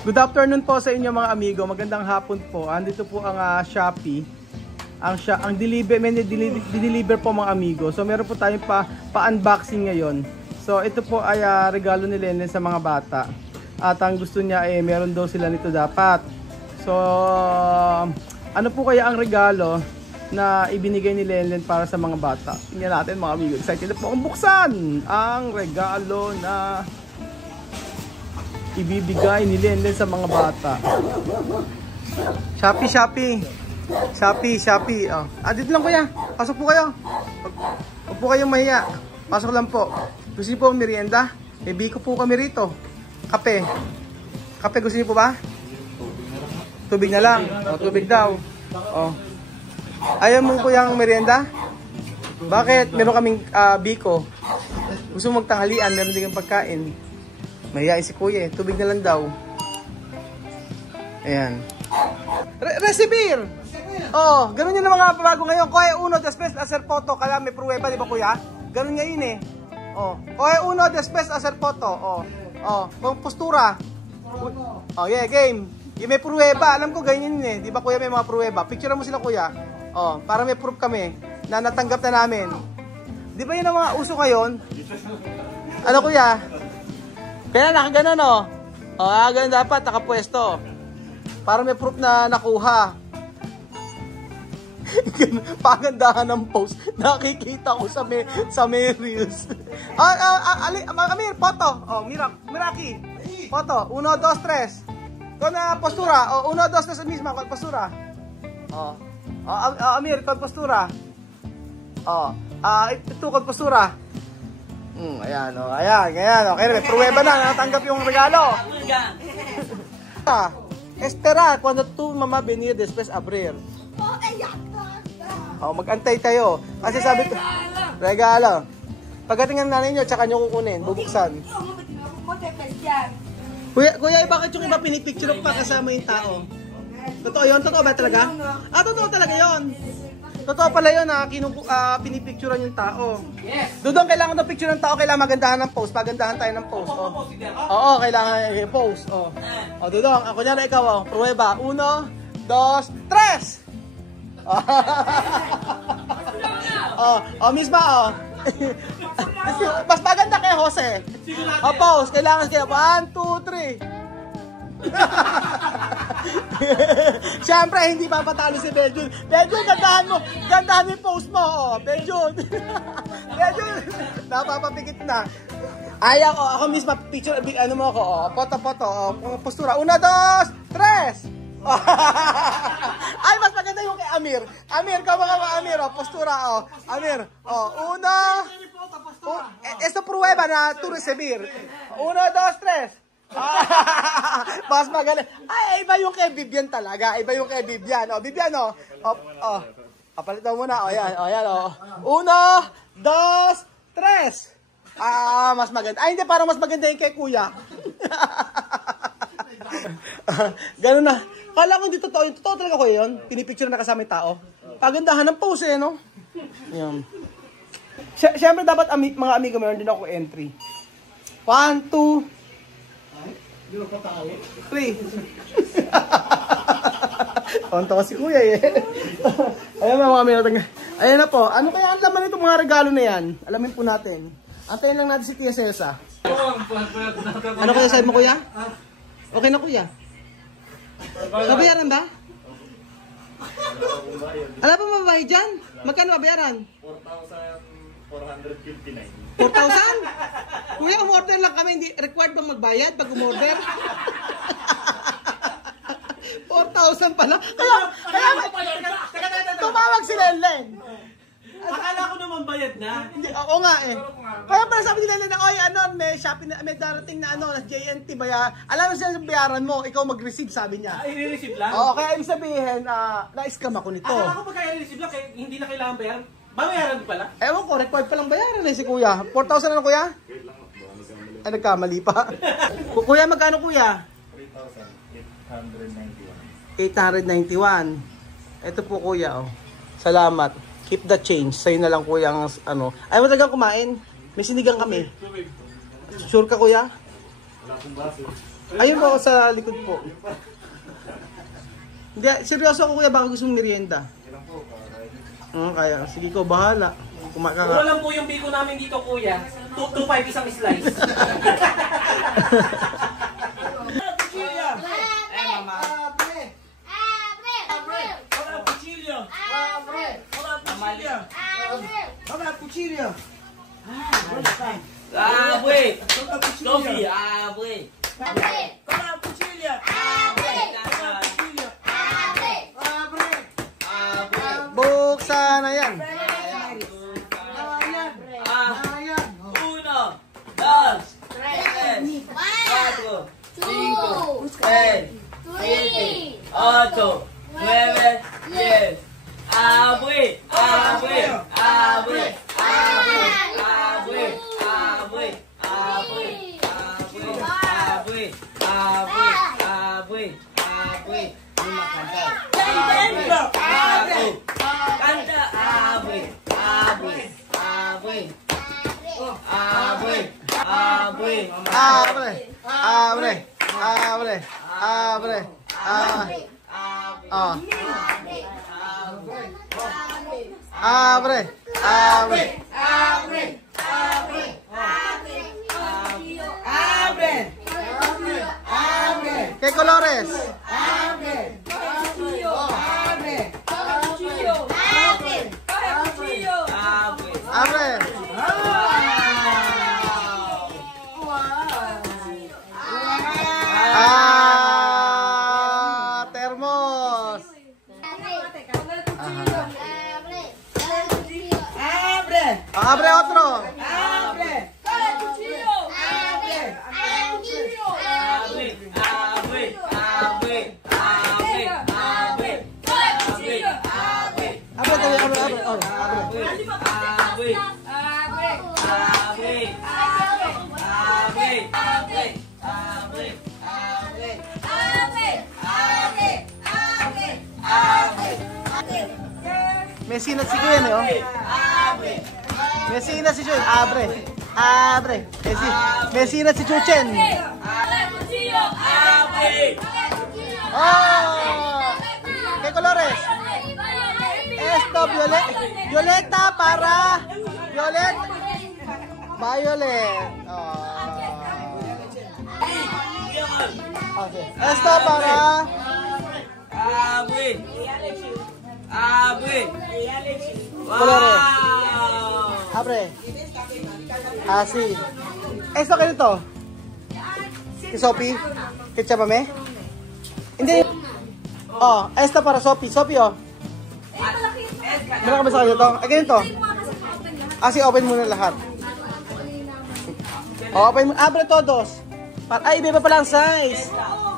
Good afternoon po sa inyo mga amigo. Magandang hapon po. Andito po ang Shopee. Ang deliver po mga amigo. So meron po tayong pa-unboxing ngayon. So ito po ay regalo ni Lenlen sa mga bata. At ang gusto niya ay meron daw sila nito dapat. So ano po kaya ang regalo na ibinigay ni Lenlen para sa mga bata? Tingnan natin mga amigo. Excited na po akong buksan ang regalo na ibibigay ni Lenlen sa mga bata. Shopee. Oh. Dito lang kuya. Pasok po kayo. Huwag po kayong mahiya. Pasok lang po. Gusto niyo po merienda? May biko po kami rito. Kape. Kape gusto niyo po ba? Tubig na lang. O, tubig daw. O. Ayaw mo kuyang merienda? Bakit? Meron kaming biko. Gusto mo magtanghalian, meron din kang pagkain. Mahihain si kuya eh. Tubig na lang daw. Ayan. Recibir! Oh, ganun yun ang mga pabago ngayon. Kohe uno después hacer foto. Kaya may pruweba, di ba kuya? Ganun nga yun eh. Oh, kohe uno después hacer foto. Oh, kung postura. Oh, yeah, game. Yung may pruweba. Alam ko ganyan yun eh. Di ba kuya may mga pruweba? Picture mo sila kuya. Oh, para may proof kami na natanggap na namin. Di ba yun ang mga uso ngayon? Ano kuya? Kaya nakaganon oh. Oh, ganun dapat nakapwesto. Para may proof na nakuha. Pagandahan ng post. Nakikita ko sa may reels. Amir, foto. Oh, Miraki. Foto. 1, 2, 3. Con postura. Oh, 1, 2, 3 misma con postura. Oh. Amir, con postura. Oh. Ito con postura. Ayan, oh. Ayan. Okay, may pruweba na. Natanggap yung regalo. Espera cuando tu mamá venir después abrir. Oh, mag-antay tayo. Kasi sabi ko, regalo. Pagdating ng nanay nyo, tsaka nyo kukunin, bubuksan. Kuya, bakit yung iba pinipicture pa kasama yung tao? Totoo yun? Totoo ba talaga? Totoo talaga yun. Totoo pala yun pinipicturean yung tao. Doon kailangan ng picture ng tao, kailangan magandahan ng post. Pagandahan tayo ng post. Oo, kailangan post. Dudong, ako niya na ikaw. Pruweba. 1, 2, 3. Misma. Mas maganda kay Jose. Post. Kailangan sila. 1, 2, 3. Siyempre, hindi papatalo si Benjun. Benjun, gandahan mo yung post mo. Benjun. Napapapikit na. Ayaw ko, ako mismo picture, ano mo ako, foto, postura. 1, 2, 3. Ay, mas maganda yung kay Amir. Amir, Amir, postura, Amir, 1. Esto prueba na tu recibir. 1, 2, 3. Mas magaling. Ay, iba yung kay Vivian talaga. Iba yung kay Vivian. Vivian, palitan mo na. Ayan. 1, 2, 3. Mas maganda. Ay, hindi. Parang mas maganda yung kay kuya. Ganun na. Kala ko hindi totoo. Yung totoo talaga ko yun. Pinipicture na kasama yung tao. Pagandahan ng pose no? Yan. Siyempre dapat mga amigo meron din ako entry. 1, 2, 3. Tonto ko si kuya eh. Ayan mga amigo. Ayan na po. Ano kaya ang laman itong mga regalo na yan? Alamin po natin. Antayin lang natin si Kuya Cesa. Ano kaya sabi mo kuya? Okay na kuya? Nabayaran ba? Alam pa mababayad dyan? Magkano mabayaran? 4,459. 4,000? Kuya, umorder lang kami. Hindi required bang magbayad pag umorder? 4,000 pala. Kaya tumawag si Lenlen. Akala ko naman bayad na. Oo nga eh. Kaya pala sabi nila na, oy, may Shopee na, may darating na na JNT baya. Alam mo siya bayaran mo, ikaw mag-receive, sabi niya. I-receive lang? Oo, kaya ibig sabihin, na-scam ako nito. Akala ko pagka i-receive lang, hindi na kailangan bayaran. Bayaran pala? Ewan ko, required palang bayaran si kuya. 4,000 ano kuya? Ay, nagkamali pa. Kuya, magkano kuya? 3,891. 891. Ito po kuya, Salamat. Keep the change. Sa'yo na lang kuya ang ano. Ayaw mo talagang kumain? May sinigang kami. Sure ka kuya? Ayun po ako sa likod po. Hindi, seryoso ako kuya, baka gusto mong merienda. Kaya, sige ko, bahala. Puro lang po yung biko namin dito, kuya. 2.5 isang slice. Buksan na yan. ¿Qué colores? Abre. Termos. Abre otro. Mesina si Gwen, oh. Mesina si Chuchen. Abre. Abre. Mesina si Chuchen. Oh. ¿Qué colores? Esto violeta para violet. Violet. Okay. Esto para colores. Abre. Así. Esto que ito? ¿Qué Sophie? ¿Qué chamame? Hindi. Oh, esto para Sophie. Sophie, oh. Meron ka ba sa kanya ito? Ay, ganito. Sige, open muna lahat. Open mo. Abre todos. Ay, iba pala ang size.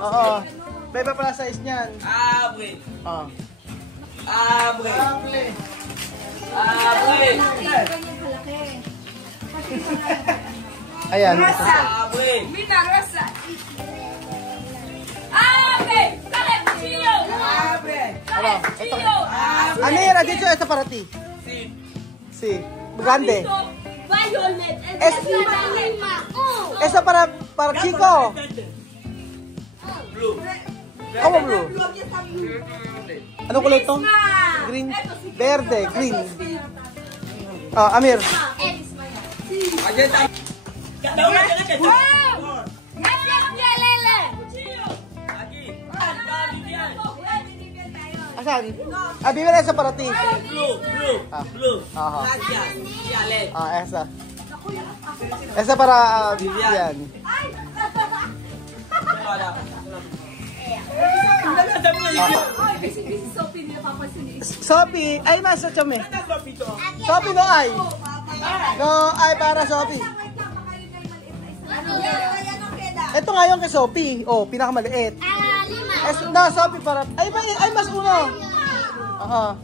Oo. Iba pala ang size niyan. Abre. Oh. Abre. Abre. Abre. Ayan. Abre. Mina Rosa. Abre. Dale, cuchillo. Abre. Dale, cuchillo. Amira, dicho esto para ti. Sí. Sí. Grande. Violet. Eso para chico. Blue. ¿Cómo blue? Ano kulay to? Green. Verde. Green. Amir. Asan? Bibili esa para ti. Blue. Blue. Aha. Gracias. Violet. Esa. Esa para Vivian. Sophie, ay nasa chame. Sophie no ay. No ay para Sophie. Ito nga yung kay Sophie. Oh, pinakamaliit. No, Sophie para. Ay mas uno. Aha.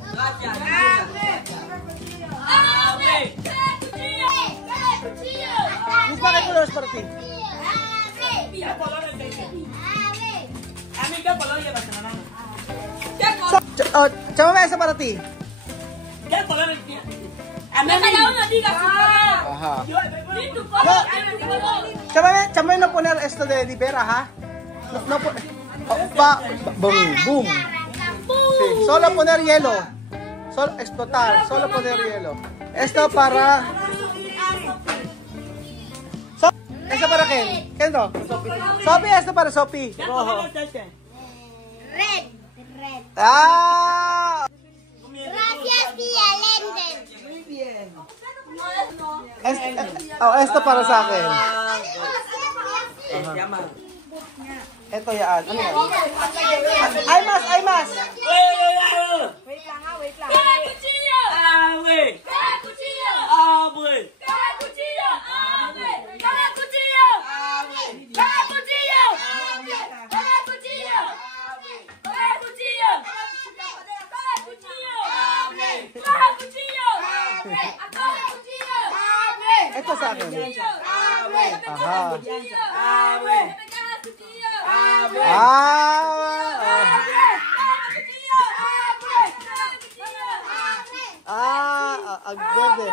Mis mga colors para ti. Amiga, color ya basta na. Chama esa para ti. Ajá. Dito po. Chamay no poner esto de libera, ha? No, boom, boom. Sí, solo poner hielo. Solo explotar, solo poner hielo. Esto para... Esto para quién? ¿Quién no? Sophie, esto para Sophie. Rojo. Red. Ah! Gracias, tía Lenden. Esto para sa akin. Ito yan. Ano yan? Ay mas! Wait lang. Kaya kuchilyo! Kaya kuchilyo! Kaya kuchilyo! Kaya kuchilyo! Kaya kuchilyo! Kaya kuchilyo! Kaya kuchilyo! Kaya kuchilyo! Kaya kuchilyo! Kaya kuchilyo! Ito sa akin. Aha. Ang verde.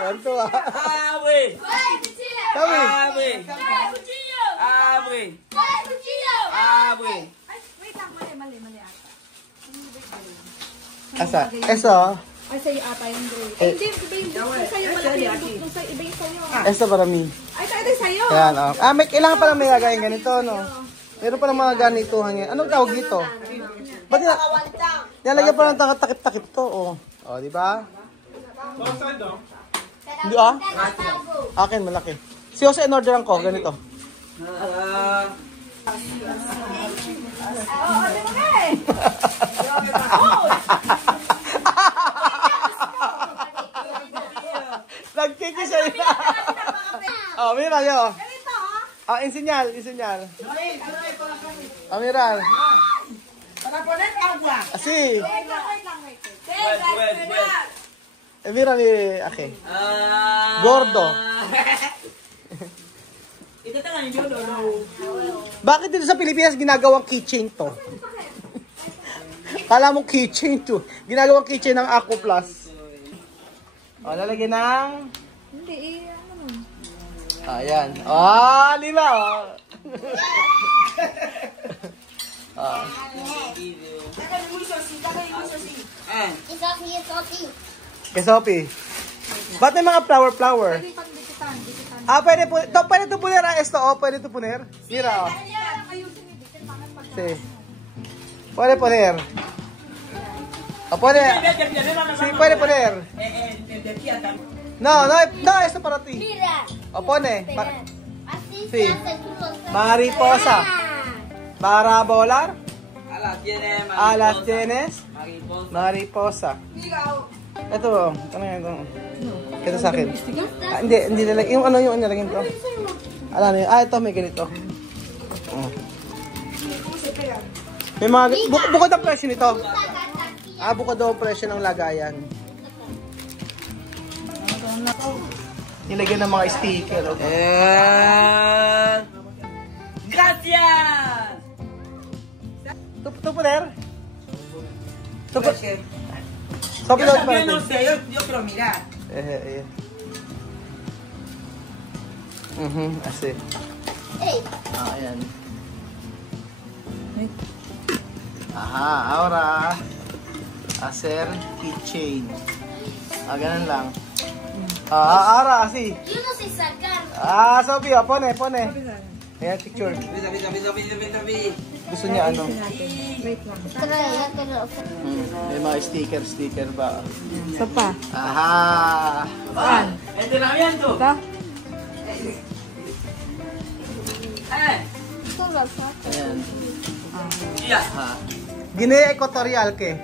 Kwanto Asa? Eso? Ay, sa'yo ata yung gray. Eh, hindi, iba yung sa'yo malaki yung dutong sa'yo, iba yung sa'yo. Eso para me. Ay, ito sa'yo. Ayan, may kailangan pala may gagawin ganito, no? Meron pa ng mga ganituhan yan. Anong tawag dito? Ba't nilagyan pa ng takip-takip to, oh. Oh, di ba? Hindi, Akin, malaki. Si Jose, in-orderan ko, ganito. Nagkikisa yun. Oh, mira nyo. Insenyal. Miral. Para poner agua. Así. Wait lang. Mira ni Ake. Gordo. Bakit dito sa Pilipinas ginagawang keychain to? Kala mo keychain to. Ginagawang keychain ng Aqua Plus. O, lalagyan ng... Hindi, ano. Ayan. Lima. Kay Sophie. Ba't may mga flower? Pwede pang dikitan. Pwede po. Pwede to puner. Esto, pwede to puner. Mira, Ayusin ni Dikitan pangan pag... Sí. Puede poner. Puede. Sí, puede poner. No, esto para ti. Mira. Pone. Así Sí. se hace tú lo sabes. Mariposa. Para volar. Alas tienes. Mariposa. Ito, ano yan ito? Ito sa akin. Hindi nilagay. Yung nilagay ito. Alam niyo, ito may ganito. May mga, bukod ang presyo nito. Bukod ang presyo ng lagayan. Nilagyan ng mga sticker. Gracias. Tupuner? Sophie, Yo para también ti. no sé, yo quiero mirar. Así. Ey, Ayan. Aha, ahora hacer keychain. Ganun lang. Ahora así. yo no sé sacar. Sophie, pone. Ayan, picture. Mira. Gusto niya ano? Wait lang. May mga sticker ba? Isa pa. Aha! Entrenamiento. Ito? Eh. Ito, Rosa. Ayan. Ya. Aha. Guinea Equatorial ke?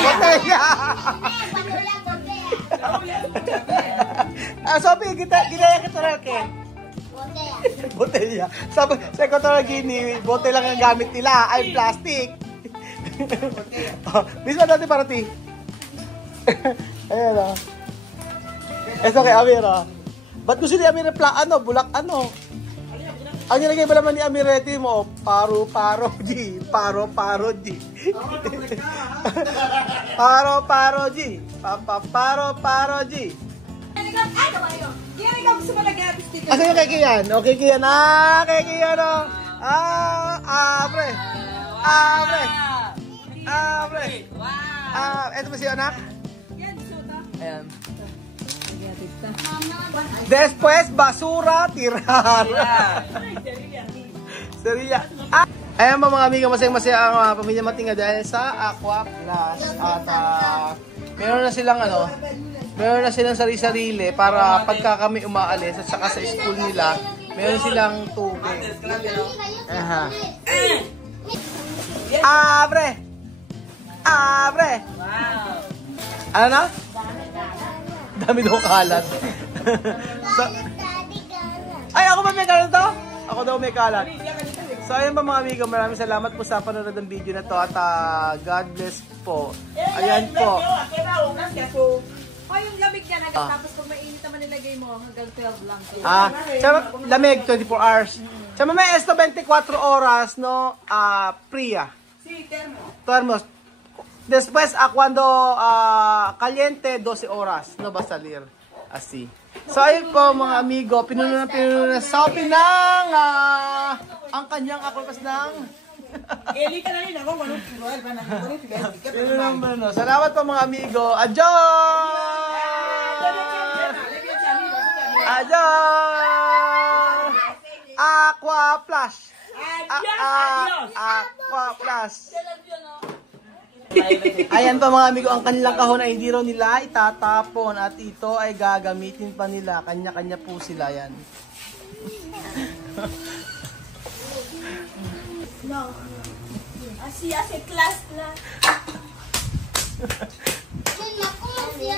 Botella! Sophie, Guinea Equatorial ke? Botella. Sa Equatorial Guinea, bote lang ang gamit nila. Ay, plastic. Mismo natin para ti. Ayan o. Ito kay Amir o. Ba't gusto ni Amir bulak ano? Ang nilagay ba naman ni Amirete mo? Paro-paro G. Paro-paro G. Paro-paro G. Paro-paro G. Asa yung kay Kian? Okay, Kian. Kay Kian, oh. Pre. Pre. Ito ba siya, anak? Ayan. Después, basura, tirar. Serilla. Ayan ba mga amiga, masaya-masaya ang pamilya Matinga dahil sa Aqua Plus. At meron na silang meron na silang sarili-sarili para pagka kami umaalis at saka sa school nila, meron silang tubig. Aha. Abre! Abre! Ano na? Dami daw kalat. Ay, ako ba may kalat to? Ako daw may kalat. So, ayun pa mga amigo, maraming salamat po sa panonood ng video na to at God bless po. Ayan po. Yung lamig ka na, tapos kung mainit naman nilagay mo, hanggang 12 lang. Lamig, 24 hours. Sa may esto 24 oras, no? Fría. Si, Termos. Después, cuando caliente, 12 oras, no va a salir así. So, ayun po mga amigo, pinuno na sa Pinang ang kanyang akwapas ng salamat po mga amigo. Adios! Adios! Aqua Plus! Aqua Plus! Ayan pa mga amigo, ang kanilang kahon ay hindi raw nila itatapon at ito ay gagamitin pa nila. Kanya-kanya po sila yan. No. Así hace class. Así